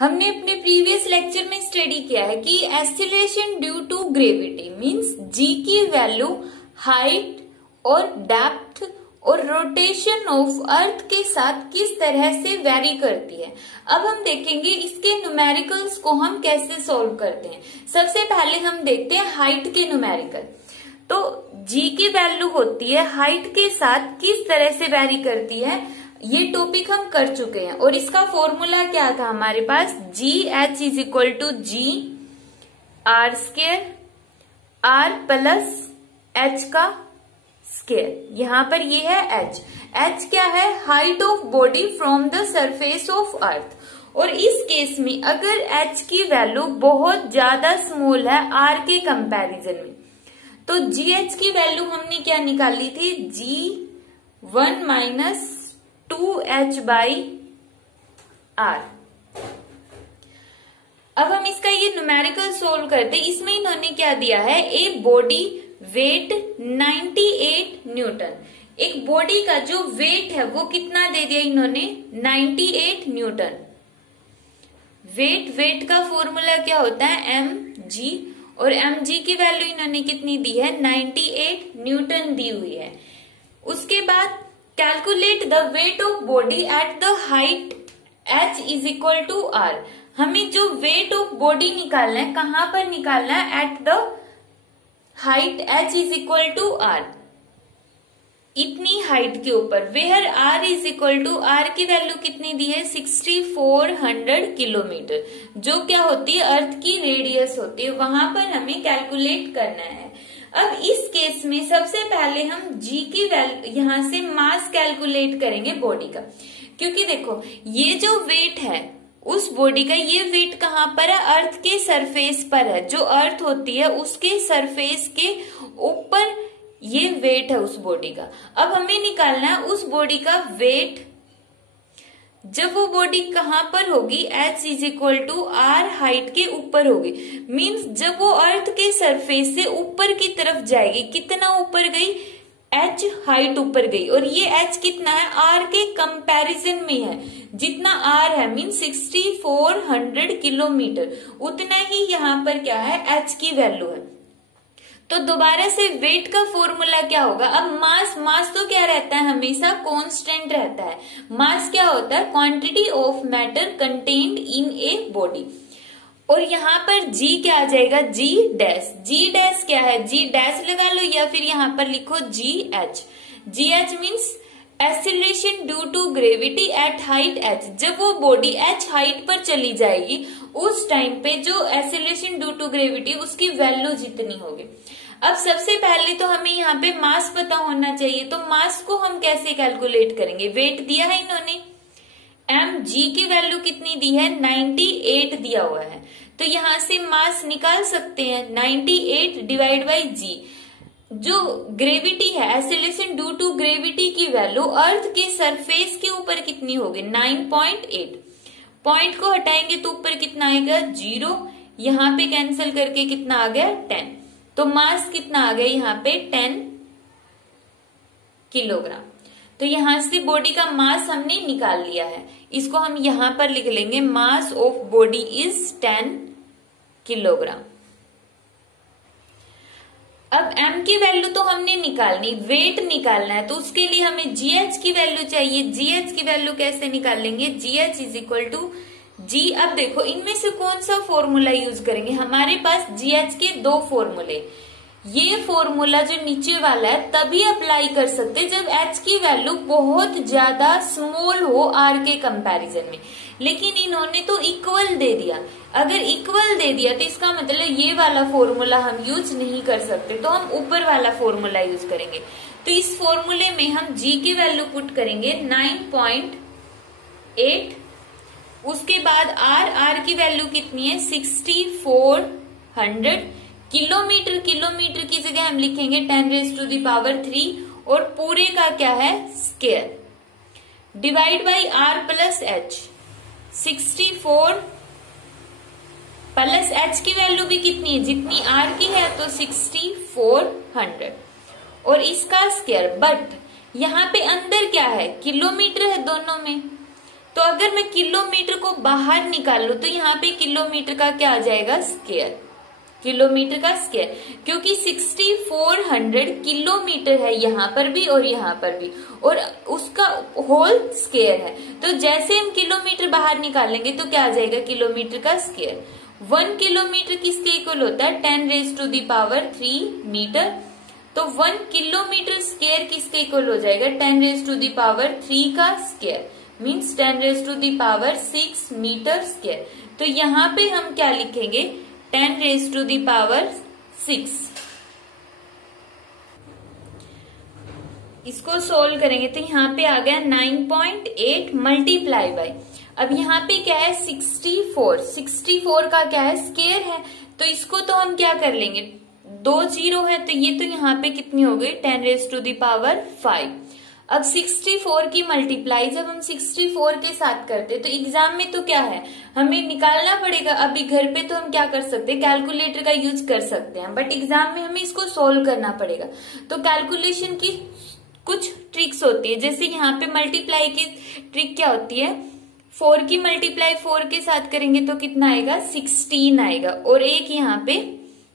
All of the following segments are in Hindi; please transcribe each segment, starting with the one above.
हमने अपने प्रीवियस लेक्चर में स्टडी किया है कि acceleration due to gravity means g की वैल्यू हाइट और डेप्थ और रोटेशन ऑफ अर्थ के साथ किस तरह से वेरी करती है। अब हम देखेंगे इसके न्यूमेरिकल्स को हम कैसे सॉल्व करते हैं। सबसे पहले हम देखते हैं हाइट के न्यूमेरिकल। तो जी की वैल्यू होती है हाइट के साथ किस तरह से वेरी करती है, ये टॉपिक हम कर चुके हैं। और इसका फॉर्मूला क्या था हमारे पास, g h is equal to g R square R plus h का स्क्वायर। यहां पर ये है एच। एच क्या है, height of body from the surface of earth. और इस केस में अगर एच की वैल्यू बहुत ज्यादा स्मॉल है आर के कंपैरिजन में, तो जी एच की वैल्यू हमने क्या निकाली थी, जी 1 माइनस 2h बाई आर। अब हम इसका ये न्यूमेरिकल सोल्व करते। इसमें इन्होंने क्या दिया है, एक बॉडी वेट 98 न्यूटन। एक बॉडी का जो वेट है वो कितना दे दिया इन्होंने, 98 न्यूटन। वेट का फॉर्मूला क्या होता है, एम जी, और एम जी की वैल्यू इन्होंने कितनी दी है, 98 न्यूटन दी हुई है। उसके बाद calculate the weight of body at the height h is equal to R. हमें जो वेट ऑफ बॉडी निकालना है, कहां पर निकालना है, at the height h is equal to R, इतनी हाइट के ऊपर। Where r is equal to, R की वैल्यू कितनी दी है, 6400 किलोमीटर, जो क्या होती है, अर्थ की रेडियस होती है, वहां पर हमें कैलकुलेट करना है। अब इस केस में सबसे पहले हम जी की वैल्यू, यहां से मास कैलकुलेट करेंगे बॉडी का, क्योंकि देखो ये जो वेट है उस बॉडी का, ये वेट कहां पर है, अर्थ के सरफेस पर है। जो अर्थ होती है उसके सरफेस के ऊपर ये वेट है उस बॉडी का। अब हमें निकालना है उस बॉडी का वेट, जब वो बॉडी कहां पर होगी, h is equal to R height के ऊपर होगी। मींस जब वो अर्थ के सरफेस से ऊपर की तरफ जाएगी, कितना ऊपर गई, h हाइट ऊपर गई, और ये h कितना है, r के कंपैरिजन में है। जितना r है मींस 6400 किलोमीटर, उतना ही यहाँ पर क्या है, h की वैल्यू है। तो दोबारा से वेट का फॉर्मूला क्या होगा। अब मास तो क्या रहता है, हमेशा कांस्टेंट रहता है। मास क्या होता है, quantity of matter contained in a body. और यहाँ पर जी क्या आ जाएगा, जी डैश। जी डैश क्या है, जी डैश लगा लो या फिर यहाँ पर लिखो G H. G H means acceleration due to gravity at height h। जब वो बॉडी h हाइट पर चली जाएगी उस टाइम पे जो एक्सीलरेशन ड्यू टू ग्रेविटी उसकी वैल्यू जितनी होगी। अब सबसे पहले तो हमें यहाँ पे मास पता होना चाहिए। तो मास को हम कैसे कैलकुलेट करेंगे, वेट दिया है इन्होंने, एम जी की वैल्यू कितनी दी है, 98 दिया हुआ है। तो यहाँ से मास निकाल सकते हैं, 98 डिवाइड बाई जी। जो ग्रेविटी है, एक्सीलरेशन ड्यू टू ग्रेविटी की वैल्यू अर्थ के सरफेस के ऊपर कितनी होगी, 9.8। पॉइंट को हटाएंगे तो ऊपर कितना आएगा, 0। यहाँ पे कैंसिल करके कितना आ गया, 10। तो मास कितना आ गया यहाँ पे, 10 किलोग्राम। तो यहां से बॉडी का मास हमने निकाल लिया है। इसको हम यहां पर लिख लेंगे, mass of body is 10 kilogram. अब m की वैल्यू तो हमने निकालनी, वेट निकालना है, तो उसके लिए हमें gh की वैल्यू चाहिए। gh की वैल्यू कैसे निकालेंगे, gh इज इक्वल टू जी। अब देखो इनमें से कौन सा फॉर्मूला यूज करेंगे, हमारे पास gh के दो फॉर्मूले। ये फॉर्मूला जो नीचे वाला है तभी अप्लाई कर सकते जब h की वैल्यू बहुत ज्यादा स्मॉल हो r के कंपैरिजन में, लेकिन इन्होंने तो इक्वल दे दिया। अगर इक्वल दे दिया तो इसका मतलब ये वाला फॉर्मूला हम यूज नहीं कर सकते, तो हम ऊपर वाला फॉर्मूला यूज करेंगे। तो इस फॉर्मूले में हम g की वैल्यू पुट करेंगे 9.8। उसके बाद r की वैल्यू कितनी है, 6400 किलोमीटर। किलोमीटर की जगह हम लिखेंगे 10⁻³ और पूरे का क्या है, square, divide by r plus h। 64 plus h की वैल्यू भी कितनी है, जितनी r की है, तो 6400 और इसका स्क्वायर। बट यहाँ पे अंदर क्या है, किलोमीटर है दोनों में, तो अगर मैं किलोमीटर को बाहर निकाल लूं तो यहाँ पे किलोमीटर का क्या आ जाएगा, स्क्वायर, किलोमीटर का स्क्वायर, क्योंकि 6400 किलोमीटर है यहाँ पर भी और यहाँ पर भी, और उसका होल स्क्वायर है। तो जैसे हम किलोमीटर बाहर निकालेंगे तो क्या आ जाएगा, किलोमीटर का स्क्वायर। 1 किलोमीटर किसके इक्वल होता है, 10⁻³ मीटर। तो 1 किलोमीटर स्क्वायर किसके इक्वल हो जाएगा, 10⁻³ का स्क्वायर, मीन्स 10⁻6 मीटर स्क्वायर। तो यहाँ पे हम क्या लिखेंगे, 10⁻6। इसको सोल्व करेंगे तो यहाँ पे आ गया 9.8 मल्टीप्लाई बाय, अब यहाँ पे क्या है 64 का क्या है, स्क्वायर है। तो इसको तो हम क्या कर लेंगे, 2 जीरो है तो ये तो यहाँ पे कितनी हो गई, 10⁵. अब 64 की मल्टीप्लाई जब हम 64 के साथ करते तो एग्जाम में तो क्या है, हमें निकालना पड़ेगा। अभी घर पे तो हम क्या कर सकते हैं, कैलकुलेटर का यूज कर सकते हैं, बट एग्जाम में हमें इसको सोल्व करना पड़ेगा। तो कैलकुलेशन की कुछ ट्रिक्स होती है, जैसे यहाँ पे मल्टीप्लाई की ट्रिक क्या होती है, 4 की मल्टीप्लाई 4 के साथ करेंगे तो कितना आएगा, 16 आएगा, और एक यहाँ पे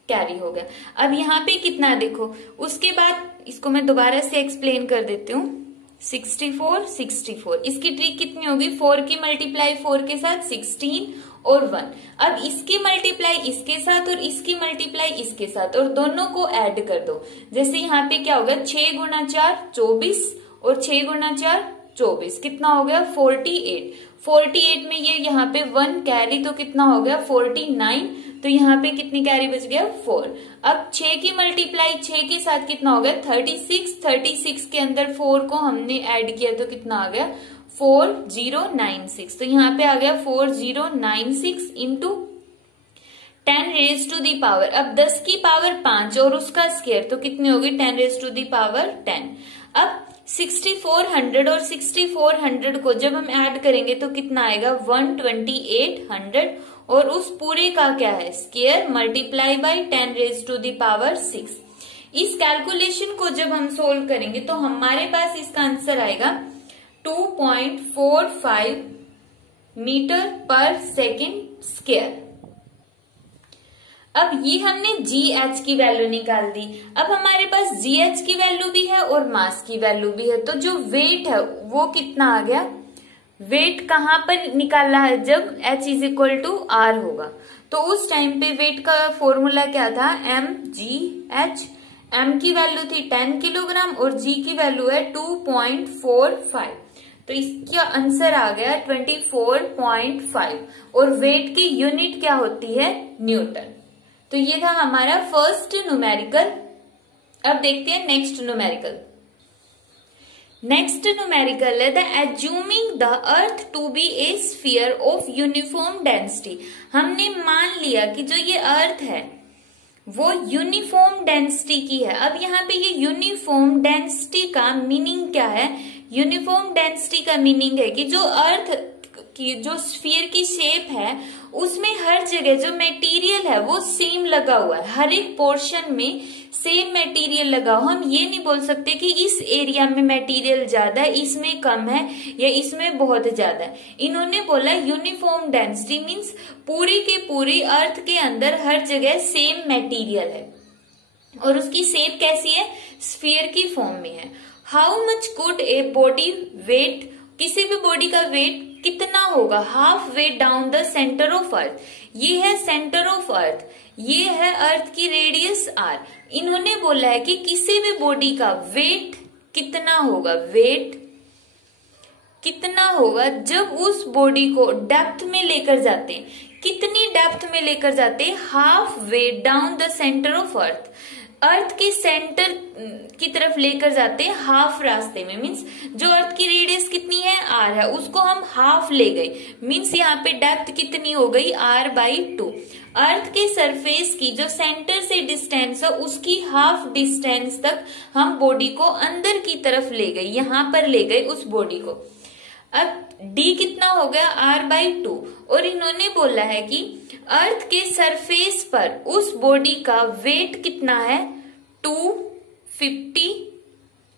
कैरी हो गया। अब यहाँ पे कितना देखो, उसके बाद इसको मैं दोबारा से एक्सप्लेन कर देती हूँ। 64 इसकी ट्रिक कितनी होगी, 4 की मल्टीप्लाई 4 के साथ 16 और 1। अब इसकी मल्टीप्लाई इसके साथ और इसकी मल्टीप्लाई इसके साथ, और दोनों को ऐड कर दो। जैसे यहाँ पे क्या होगा, 6 गुणा 4 24 और 6 गुणा 4 24, कितना हो गया 48 में ये यहाँ पे 1 कैरी तो कितना हो गया 49, तो यहाँ पे कितनी कैरी बच गया 4। अब 6 की मल्टीप्लाई 6 के साथ कितना हो गया 36 के अंदर 4 को हमने ऐड किया तो कितना आ गया 4096, तो यहाँ पे आ गया 4096 इंटू 10⁻⁴। अब 10 की पावर 5 और उसका स्क्वायर तो कितनी होगी 10⁻10। अब 6400 और 6400 को जब हम ऐड करेंगे तो कितना आएगा 12800, और उस पूरे का क्या है स्क्वायर मल्टीप्लाई बाय 10⁻6। इस कैलकुलेशन को जब हम सोल्व करेंगे तो हमारे पास इसका आंसर आएगा 2.45 मीटर पर सेकेंड स्क्वायर। अब ये हमने GH की वैल्यू निकाल दी। अब हमारे पास GH की वैल्यू भी है और मास की वैल्यू भी है, तो जो वेट है वो कितना आ गया, वेट कहाँ पर निकालना है, जब H = R होगा। तो उस टाइम पे वेट का फॉर्मूला क्या था, mgh। m की वैल्यू थी 10 किलोग्राम और g की वैल्यू है 2.45, तो इसका आंसर आ गया 24.5, और वेट की यूनिट क्या होती है न्यूटन। तो ये था हमारा फर्स्ट न्यूमेरिकल। अब देखते हैं नेक्स्ट न्यूमेरिकल। नेक्स्ट न्यूमेरिकल है the assuming the earth to be a sphere of uniform density. हमने मान लिया कि जो ये अर्थ है वो यूनिफॉर्म डेंसिटी की है। अब यहाँ पे ये यूनिफॉर्म डेंसिटी का मीनिंग क्या है, यूनिफॉर्म डेंसिटी का मीनिंग है कि जो अर्थ की जो स्फीयर की शेप है उसमें हर जगह जो मटेरियल है वो सेम लगा हुआ है, हर एक पोर्शन में सेम मटेरियल लगा हुआ। हम ये नहीं बोल सकते कि इस एरिया में मटेरियल ज्यादा है, इसमें कम है या इसमें बहुत ज्यादा है। इन्होंने बोला यूनिफॉर्म डेंसिटी मीन्स पूरी के पूरी अर्थ के अंदर हर जगह सेम मटेरियल है, और उसकी शेप कैसी है, स्फीयर की फॉर्म में है। How much could a body weight, किसी भी बॉडी का वेट कितना होगा, half wait down the centre of earth. ये है सेंटर ऑफ अर्थ, ये है अर्थ की रेडियस r। इन्होंने बोला है कि किसी भी बॉडी का वेट कितना होगा, वेट कितना होगा जब उस बॉडी को डेप्थ में लेकर जाते हैं। कितनी डेप्थ में लेकर जाते हैं, half wait down the centre of earth, earth के सेंटर की तरफ लेकर जाते हैं हाफ रास्ते में। मीन्स जो अर्थ की रेडियस कितनी है r है, उसको हम हाफ ले गए, मीन्स यहाँ पे डेप्थ कितनी हो गई r/2। अर्थ के सरफेस की जो सेंटर से डिस्टेंस है उसकी हाफ डिस्टेंस तक हम बॉडी को अंदर की तरफ ले गए, यहाँ पर ले गए उस बॉडी को। अब d कितना हो गया r/2, और इन्होंने बोला है कि अर्थ के सरफेस पर उस बॉडी का वेट कितना है 250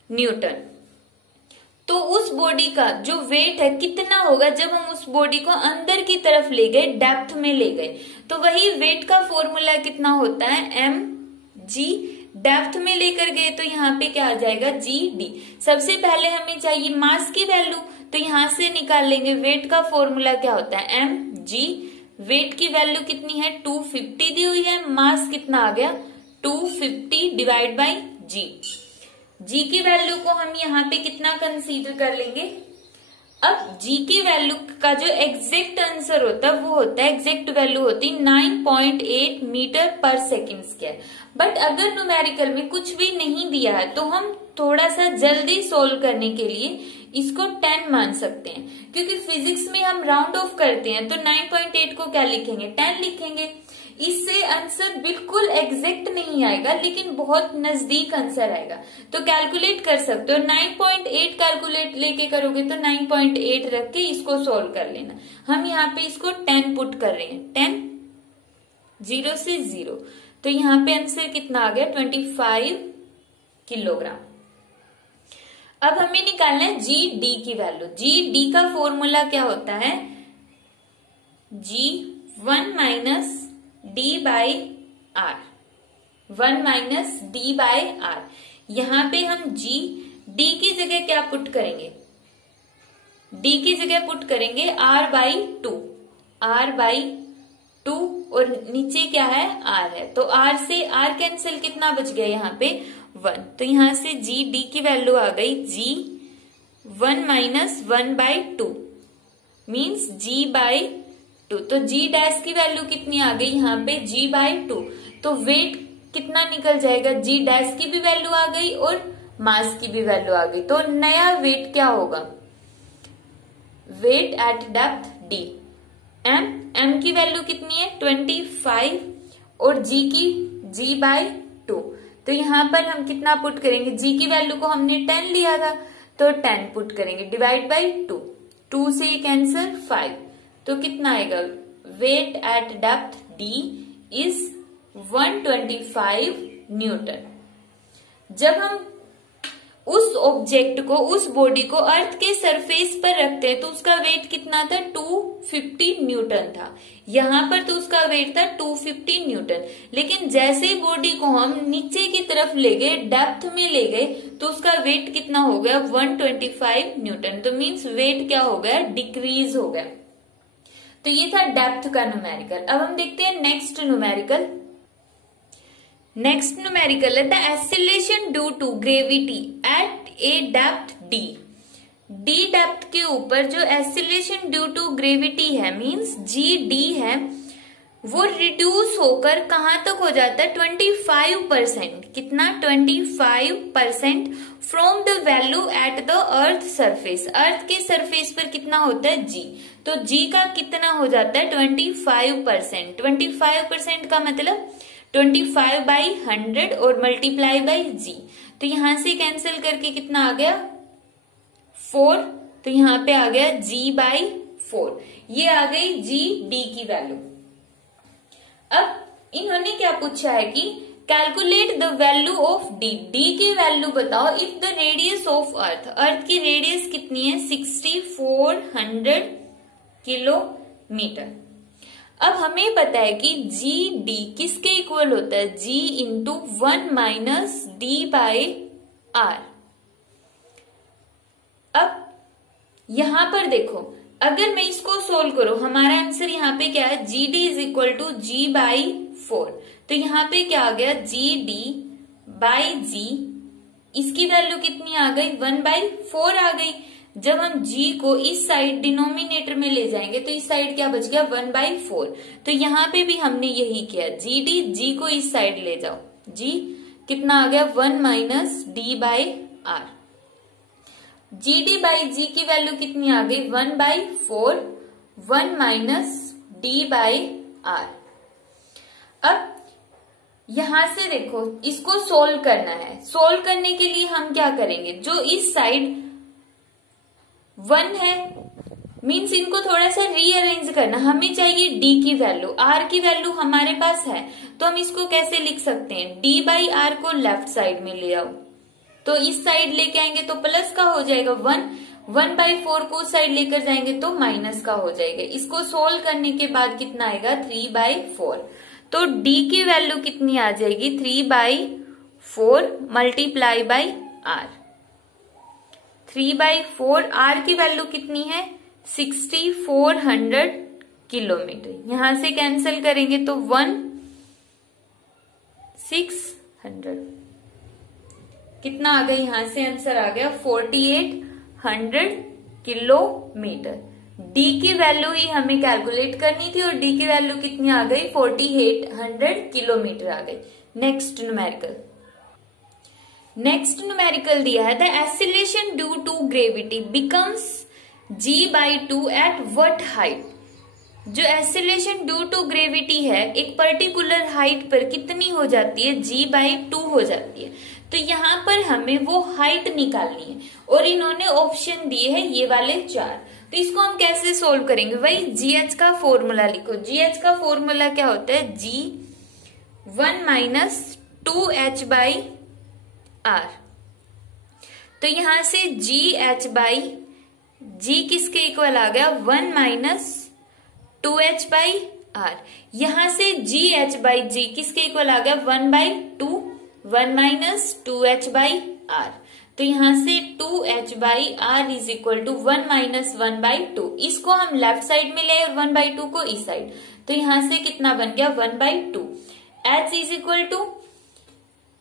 न्यूटन। तो उस बॉडी का जो वेट है कितना होगा जब हम उस बॉडी को अंदर की तरफ ले गए, डेप्थ में ले गए। तो वही वेट का फॉर्मूला कितना होता है, एम जी। डेप्थ में लेकर गए तो यहाँ पे क्या आ जाएगा, जी डी। सबसे पहले हमें चाहिए मास की वैल्यू, तो यहां से निकाल लेंगे। वेट का फॉर्मूला क्या होता है, एम जी। वेट की वैल्यू कितनी है, 250 दी हुई है। मास कितना आ गया, 250 डिवाइड बाई जी। जी की वैल्यू को हम यहाँ पे कितना कंसीडर कर लेंगे। अब जी की वैल्यू का जो एग्जैक्ट आंसर होता है वो होता है, एग्जैक्ट वैल्यू होती है 9.8 मीटर पर सेकेंड स्क्वायर। बट अगर न्यूमेरिकल में कुछ भी नहीं दिया है तो हम थोड़ा सा जल्दी सोल्व करने के लिए इसको 10 मान सकते हैं, क्योंकि फिजिक्स में हम राउंड ऑफ करते हैं। तो 9.8 को क्या लिखेंगे, 10 लिखेंगे। इससे आंसर बिल्कुल एग्जैक्ट नहीं आएगा, लेकिन बहुत नजदीक आंसर आएगा। तो कैलकुलेट कर सकते हो, 9.8 कैलकुलेट लेके करोगे तो 9.8 रख के इसको सोल्व कर लेना। हम यहाँ पे इसको 10 पुट कर रहे हैं, 10 0 से 0, तो यहाँ पे आंसर कितना आ गया, 25 किलोग्राम। अब हमें निकालना है जी डी की वैल्यू। जी डी का फॉर्मूला क्या होता है, G 1 minus D by R, 1 minus D by R. यहां पे हम जी डी की जगह क्या पुट करेंगे, डी की जगह पुट करेंगे आर बाई 2, आर बाई 2, और नीचे क्या है, आर है। तो आर से आर कैंसिल, कितना बच गया यहाँ पे 1। तो यहां से जी डी की वैल्यू आ गई G 1 minus 1 by 2 means G by 2। तो जी डैश की वैल्यू कितनी आ गई यहाँ पे, जी बाई 2। तो वेट कितना निकल जाएगा, जी डैश की भी वैल्यू आ गई और मास की भी वैल्यू आ गई। तो नया वेट क्या होगा, weight at depth D, M, M की वैल्यू कितनी है 25 और जी की जी बाई 2। तो यहाँ पर हम कितना पुट करेंगे, जी की वैल्यू को हमने 10 लिया था तो 10 पुट करेंगे डिवाइड बाई 2, 2 से कैंसिल 5, तो कितना आएगा, weight at depth D is 125 newton. जब हम उस ऑब्जेक्ट को, उस बॉडी को अर्थ के सरफेस पर रखते हैं तो उसका वेट कितना था, 250 न्यूटन था। यहां पर तो उसका वेट था 250 न्यूटन, लेकिन जैसे बॉडी को हम नीचे की तरफ ले गए, डेप्थ में ले गए, तो उसका वेट कितना हो गया, 125 न्यूटन। तो मीन्स वेट क्या हो गया, डिक्रीज हो गया। तो ये था डेप्थ का न्यूमेरिकल। अब हम देखते हैं नेक्स्ट न्यूमेरिकल। नेक्स्ट न्यूमेरिकल है the acceleration due to gravity at a depth D. D depth के ऊपर जो एक्सीलरेशन ड्यू टू ग्रेविटी है मींस जी डी है, वो रिड्यूस होकर कहां तक हो जाता है, 25%। कितना, 25% from the value at the earth surface. Earth के सरफेस पर कितना होता है, जी। तो जी का कितना हो जाता है, 25%। 25% का मतलब 25 बाई 100 और मल्टीप्लाई बाई जी। तो यहां से कैंसिल करके कितना आ गया, 4। तो यहां पे आ गया जी बाई 4। ये आ गई जी डी की वैल्यू। अब इन्होंने क्या पूछा है कि calculate the value of d. D की वैल्यू बताओ if the radius of earth. Earth की रेडियस कितनी है, 6400 किलोमीटर। अब हमें पता है कि जी डी किसके इक्वल होता है, g into 1 minus D by R. अब यहां पर देखो, अगर मैं इसको सोल्व करूं, हमारा आंसर यहाँ पे क्या है, G D is equal to G by 4। तो यहाँ पे क्या आ गया, जी डी बाई जी, इसकी वैल्यू कितनी आ गई, 1/4 आ गई। जब हम g को इस साइड डिनोमिनेटर में ले जाएंगे तो इस साइड क्या बच गया, 1/4। तो यहाँ पे भी हमने यही किया, जी डी, जी को इस साइड ले जाओ, g कितना आ गया, 1 minus D by R. G d by g की वैल्यू कितनी आ गई, 1/4, 1 माइनस डी बाई आर। अब यहां से देखो, इसको सोल्व करना है। सोल्व करने के लिए हम क्या करेंगे, जो इस साइड 1 है मीन्स इनको थोड़ा सा रीअरेंज करना। हमें चाहिए d की वैल्यू, r की वैल्यू हमारे पास है, तो हम इसको कैसे लिख सकते हैं, d बाई आर को लेफ्ट साइड में ले आओ, तो इस साइड लेके आएंगे तो प्लस का हो जाएगा 1/4 को उस साइड लेकर जाएंगे तो माइनस का हो जाएगा। इसको सोल्व करने के बाद कितना आएगा 3/4। तो d की वैल्यू कितनी आ जाएगी 3/4 मल्टीप्लाई बाई r। 3/4 r की वैल्यू कितनी है 6400 किलोमीटर। यहां से कैंसिल करेंगे तो 1600 कितना आ गया, यहां से आंसर आ गया 4800 किलोमीटर। डी की वैल्यू ही हमें कैलकुलेट करनी थी और डी की वैल्यू कितनी आ गई 4800 किलोमीटर आ गई। नेक्स्ट न्यूमेरिकल दिया है the acceleration due to gravity becomes g/2 at what height. जो एक्सीलरेशन ड्यू टू ग्रेविटी है एक पर्टिकुलर हाइट पर कितनी हो जाती है g/2 हो जाती है। तो यहाँ पर हमें वो हाइट निकालनी है और इन्होंने ऑप्शन दिए हैं ये वाले 4। तो इसको हम कैसे सोल्व करेंगे, वही GH का फॉर्मूला लिखो। GH का फॉर्मूला क्या होता है G1 - 2h/r। तो यहां से G किसके इक्वल आ गया 1 - 2h/r। यहां से GH/g किसके इक्वल आ गया 1/2 1 - 2h/r। तो यहां से 2h/r इज इक्वल टू 1 - 1/2। इसको हम लेफ्ट साइड में ले और 1/2 को इस साइड। तो यहां से कितना बन गया 1/2। h is equal to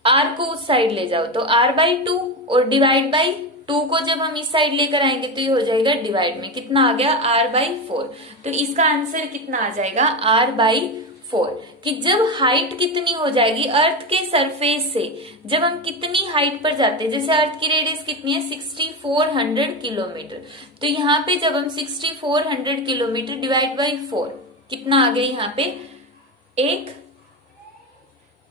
r को उस साइड ले जाओ तो r/2 और डिवाइड बाई 2 को जब हम इस साइड लेकर आएंगे तो ये हो जाएगा डिवाइड में, कितना आ गया r/4। तो इसका आंसर कितना आ जाएगा r/4। कि जब हाइट कितनी हो जाएगी अर्थ के सरफेस से, जब हम कितनी हाइट पर जाते हैं, जैसे अर्थ की रेडियस कितनी है 6400 किलोमीटर। तो यहाँ पे जब हम 6400 किलोमीटर डिवाइड बाई 4 कितना आ गया यहाँ पे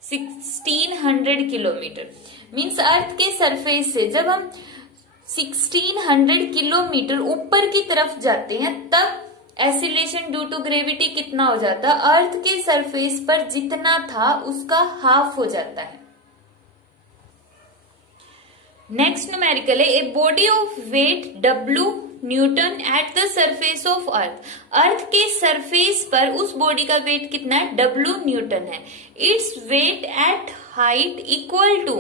1600 किलोमीटर। मीन्स अर्थ के सरफेस से जब हम 1600 किलोमीटर ऊपर की तरफ जाते हैं तब एक्सीलरेशन ड्यू टू ग्रेविटी कितना हो जाता है, अर्थ के सरफेस पर जितना था उसका हाफ हो जाता है। नेक्स्ट न्यूमेरिकल है a body of weight W newton at the surface of earth. Earth के सरफेस पर उस बॉडी का वेट कितना है W न्यूटन है। Its weight at height equal to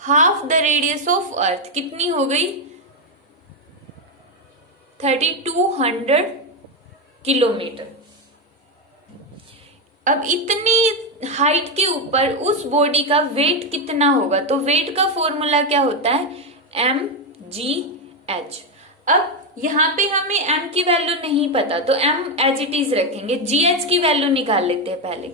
half the radius of earth. कितनी हो गई 3200 किलोमीटर। अब इतनी हाइट के ऊपर उस बॉडी का वेट कितना होगा, तो वेट का फॉर्मूला क्या होता है mgh। अब यहाँ पे हमें m की वैल्यू नहीं पता तो m एज इट इज रखेंगे, gh की वैल्यू निकाल लेते हैं पहले।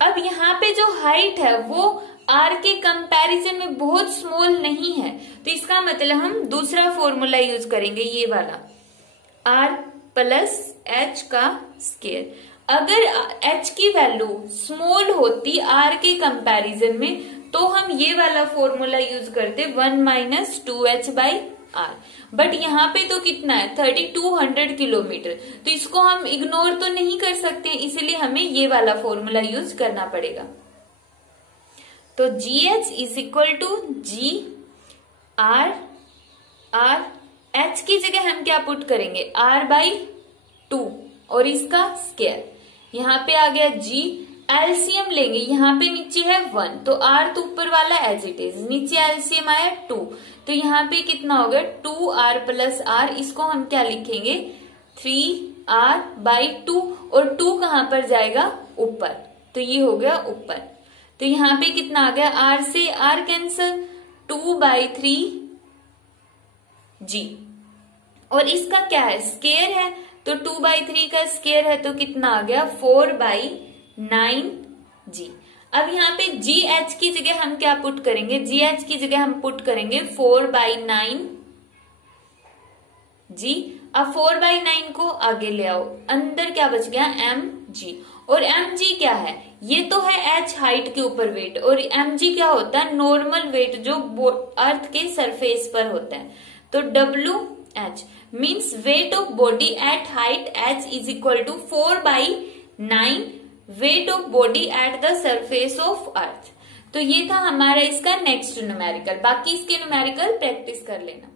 अब यहाँ पे जो हाइट है वो r के कंपैरिजन में बहुत स्मॉल नहीं है, तो इसका मतलब हम दूसरा फॉर्मूला यूज करेंगे ये वाला r प्लस h का स्क्वायर। अगर h की वैल्यू स्मॉल होती r के कंपैरिजन में तो हम ये वाला फॉर्मूला यूज करते 1 - 2h/r। बट यहाँ पे तो कितना है 3200 किलोमीटर, तो इसको हम इग्नोर तो नहीं कर सकते, इसलिए हमें ये वाला फॉर्मूला यूज करना पड़ेगा। तो GH is equal to GR। h की जगह हम क्या पुट करेंगे r/2 और इसका स्क्वायर। यहाँ पे आ गया G, एलसीएम लेंगे, यहाँ पे नीचे है 1 तो r तो ऊपर वाला एज इट इज, नीचे एलसीएम आया 2 तो यहाँ पे कितना हो गया 2r प्लस r। इसको हम क्या लिखेंगे 3r/2 और 2 कहाँ पर जाएगा ऊपर, तो ये हो गया ऊपर। तो यहाँ पे कितना आ गया r से r कैंसल 2/3 g और इसका क्या है स्क्वायर है तो 2/3 का स्क्वायर है तो कितना आ गया 4/9 g। अब यहाँ पे GH की जगह हम क्या पुट करेंगे, GH की जगह हम पुट करेंगे 4/9 g। अब 4/9 को आगे ले आओ, अंदर क्या बच गया mg। और mg क्या है, ये तो है h हाइट के ऊपर वेट और mg क्या होता है नॉर्मल वेट जो अर्थ के सरफेस पर होता है। तो WH means weight of body at height h is equal to 4/9 weight of body at the surface of earth. तो ये था हमारा इसका नेक्स्ट न्यूमेरिकल। बाकी इसके न्यूमेरिकल प्रैक्टिस कर लेना।